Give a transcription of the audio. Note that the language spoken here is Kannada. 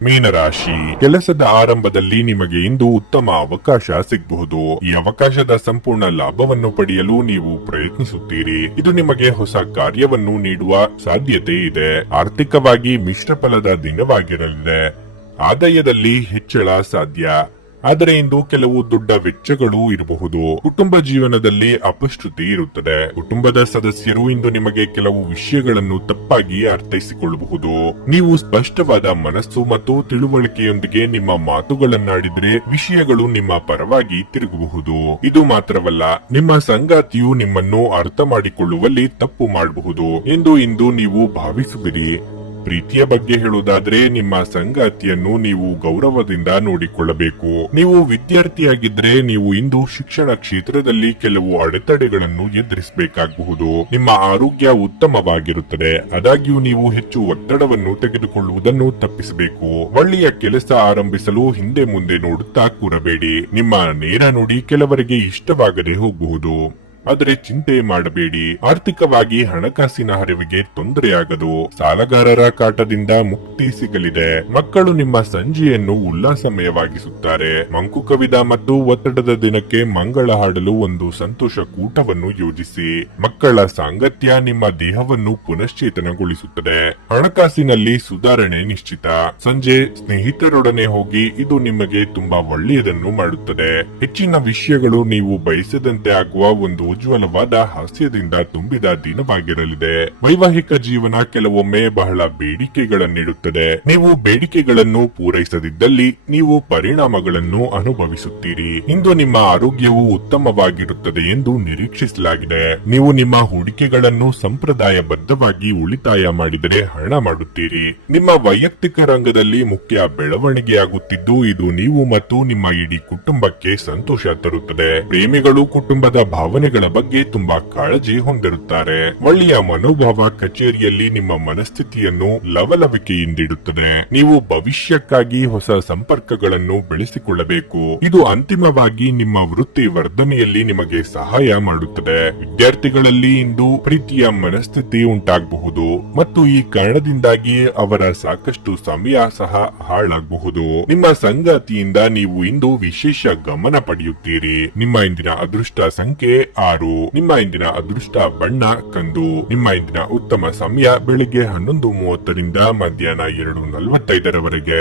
ಮೀನರಾಶಿ, ಕೆಲಸದ ಆರಂಭದಲ್ಲಿ ನಿಮಗೆ ಇಂದು ಉತ್ತಮ ಅವಕಾಶ ಸಿಗಬಹುದು. ಈ ಅವಕಾಶದ ಸಂಪೂರ್ಣ ಲಾಭವನ್ನು ಪಡೆಯಲು ನೀವು ಪ್ರಯತ್ನಿಸುತ್ತೀರಿ. ಇದು ನಿಮಗೆ ಹೊಸ ಕಾರ್ಯವನ್ನು ನೀಡುವ ಸಾಧ್ಯತೆ ಇದೆ. ಆರ್ಥಿಕವಾಗಿ ಮಿಶ್ರ ಫಲದ ದಿನವಾಗಿರಲಿದೆ. ಆದಾಯದಲ್ಲಿ ಹೆಚ್ಚಳ ಸಾಧ್ಯ, ಆದರೆ ಇಂದು ಕೆಲವು ದೊಡ್ಡ ವೆಚ್ಚಗಳು ಇರಬಹುದು. ಕುಟುಂಬ ಜೀವನದಲ್ಲಿ ಅಪಶ್ರುತಿ ಇರುತ್ತದೆ. ಕುಟುಂಬದ ಸದಸ್ಯರು ಇಂದು ನಿಮಗೆ ಕೆಲವು ವಿಷಯಗಳನ್ನು ತಪ್ಪಾಗಿ ಅರ್ಥೈಸಿಕೊಳ್ಳಬಹುದು. ನೀವು ಸ್ಪಷ್ಟವಾದ ಮನಸ್ಸು ಮತ್ತು ತಿಳುವಳಿಕೆಯೊಂದಿಗೆ ನಿಮ್ಮ ಮಾತುಗಳನ್ನಾಡಿದ್ರೆ ವಿಷಯಗಳು ನಿಮ್ಮ ಪರವಾಗಿ ತಿರುಗಬಹುದು. ಇದು ಮಾತ್ರವಲ್ಲ, ನಿಮ್ಮ ಸಂಗಾತಿಯು ನಿಮ್ಮನ್ನು ಅರ್ಥ ಮಾಡಿಕೊಳ್ಳುವಲ್ಲಿ ತಪ್ಪು ಮಾಡಬಹುದು ಎಂದು ಇಂದು ನೀವು ಭಾವಿಸುವಿರಿ. ಪ್ರೀತಿಯ ಬಗ್ಗೆ ಹೇಳುವುದಾದ್ರೆ, ನಿಮ್ಮ ಸಂಗಾತಿಯನ್ನು ನೀವು ಗೌರವದಿಂದ ನೋಡಿಕೊಳ್ಳಬೇಕು. ನೀವು ವಿದ್ಯಾರ್ಥಿಯಾಗಿದ್ರೆ ನೀವು ಇಂದು ಶಿಕ್ಷಣ ಕ್ಷೇತ್ರದಲ್ಲಿ ಕೆಲವು ಅಡೆತಡೆಗಳನ್ನು ಎದುರಿಸಬೇಕಾಗಬಹುದು. ನಿಮ್ಮ ಆರೋಗ್ಯ ಉತ್ತಮವಾಗಿರುತ್ತದೆ, ಆದಾಗ್ಯೂ ನೀವು ಹೆಚ್ಚು ಒತ್ತಡವನ್ನು ತೆಗೆದುಕೊಳ್ಳುವುದನ್ನು ತಪ್ಪಿಸಬೇಕು. ಒಳ್ಳೆಯ ಕೆಲಸ ಆರಂಭಿಸಲು ಹಿಂದೆ ಮುಂದೆ ನೋಡುತ್ತಾ ಕೂರಬೇಡಿ. ನಿಮ್ಮ ನೇರ ನುಡಿ ಕೆಲವರಿಗೆ ಇಷ್ಟವಾಗದೆ ಹೋಗಬಹುದು, ಆದರೆ ಚಿಂತೆ ಮಾಡಬೇಡಿ. ಆರ್ಥಿಕವಾಗಿ ಹಣಕಾಸಿನ ಹರಿವಿಗೆ ತೊಂದರೆಯಾಗದು. ಸಾಲಗಾರರ ಕಾಟದಿಂದ ಮುಕ್ತಿ ಸಿಗಲಿದೆ. ಮಕ್ಕಳು ನಿಮ್ಮ ಸಂಜೆಯನ್ನು ಉಲ್ಲಾಸಮಯವಾಗಿಸುತ್ತಾರೆ. ಮಂಕು ಕವಿದ ಮತ್ತು ಒತ್ತಡದ ದಿನಕ್ಕೆ ಮಂಗಳ ಹಾಡಲು ಒಂದು ಸಂತೋಷ ಕೂಟವನ್ನು ಯೋಜಿಸಿ. ಮಕ್ಕಳ ಸಾಂಗತ್ಯ ನಿಮ್ಮ ದೇಹವನ್ನು ಪುನಶ್ಚೇತನಗೊಳಿಸುತ್ತದೆ. ಹಣಕಾಸಿನಲ್ಲಿ ಸುಧಾರಣೆ ನಿಶ್ಚಿತ. ಸಂಜೆ ಸ್ನೇಹಿತರೊಡನೆ ಹೋಗಿ, ಇದು ನಿಮಗೆ ತುಂಬಾ ಒಳ್ಳೆಯದನ್ನು ಮಾಡುತ್ತದೆ. ಹೆಚ್ಚಿನ ವಿಷಯಗಳು ನೀವು ಬಯಸದಂತೆ ಆಗುವ ಒಂದು ಉಜ್ವಲವಾದ ಹಾಸ್ಯದಿಂದ ತುಂಬಿದ ದಿನವಾಗಿರಲಿದೆ. ವೈವಾಹಿಕ ಜೀವನ ಕೆಲವೊಮ್ಮೆ ಬಹಳ ಬೇಡಿಕೆಗಳನ್ನಿಡುತ್ತದೆ. ನೀವು ಬೇಡಿಕೆಗಳನ್ನು ಪೂರೈಸದಿದ್ದಲ್ಲಿ ನೀವು ಪರಿಣಾಮಗಳನ್ನು ಅನುಭವಿಸುತ್ತೀರಿ. ಇಂದು ನಿಮ್ಮ ಆರೋಗ್ಯವು ಉತ್ತಮವಾಗಿರುತ್ತದೆ ಎಂದು ನಿರೀಕ್ಷಿಸಲಾಗಿದೆ. ನೀವು ನಿಮ್ಮ ಹೂಡಿಕೆಗಳನ್ನು ಸಂಪ್ರದಾಯಬದ್ಧವಾಗಿ ಉಳಿತಾಯ ಮಾಡಿದರೆ ಹಣ ಮಾಡುತ್ತೀರಿ. ನಿಮ್ಮ ವೈಯಕ್ತಿಕ ರಂಗದಲ್ಲಿ ಮುಖ್ಯ ಬೆಳವಣಿಗೆಯಾಗುತ್ತಿದ್ದು, ಇದು ನೀವು ಮತ್ತು ನಿಮ್ಮ ಇಡೀ ಕುಟುಂಬಕ್ಕೆ ಸಂತೋಷ ತರುತ್ತದೆ. ಪ್ರೇಮಿಗಳು ಕುಟುಂಬದ ಭಾವನೆಗಳ ಬಗ್ಗೆ ತುಂಬಾ ಕಾಳಜಿ ಹೊಂದಿರುತ್ತಾರೆ. ಒಳ್ಳೆಯ ಮನೋಭಾವ ಕಚೇರಿಯಲ್ಲಿ ನಿಮ್ಮ ಮನಸ್ಥಿತಿಯನ್ನು ಲವಲವಿಕೆಯಿಂದಿಡುತ್ತದೆ. ನೀವು ಭವಿಷ್ಯಕ್ಕಾಗಿ ಹೊಸ ಸಂಪರ್ಕಗಳನ್ನು ಬೆಳೆಸಿಕೊಳ್ಳಬೇಕು. ಇದು ಅಂತಿಮವಾಗಿ ನಿಮ್ಮ ವೃತ್ತಿ ವರ್ಧನೆಯಲ್ಲಿ ನಿಮಗೆ ಸಹಾಯ ಮಾಡುತ್ತದೆ. ವಿದ್ಯಾರ್ಥಿಗಳಲ್ಲಿ ಇಂದು ಪ್ರೀತಿಯ ಮನಸ್ಥಿತಿ ಉಂಟಾಗಬಹುದು ಮತ್ತು ಈ ಕಾರಣದಿಂದಾಗಿ ಅವರ ಸಾಕಷ್ಟು ಸಮಯ ಸಹ ಹಾಳಾಗಬಹುದು. ನಿಮ್ಮ ಸಂಗಾತಿಯಿಂದ ನೀವು ಇಂದು ವಿಶೇಷ ಗಮನ ಪಡೆಯುತ್ತೀರಿ. ನಿಮ್ಮ ಇಂದಿನ ಅದೃಷ್ಟ ಸಂಖ್ಯೆ 6. ನಿಮ್ಮ ಇಂದಿನ ಅದೃಷ್ಟ ಬಣ್ಣ ಕಂದು. ನಿಮ್ಮ ಇಂದಿನ ಉತ್ತಮ ಸಮಯ ಬೆಳಿಗ್ಗೆ 11:30 ರಿಂದ ಮಧ್ಯಾಹ್ನ 2:45 ರವರೆಗೆ.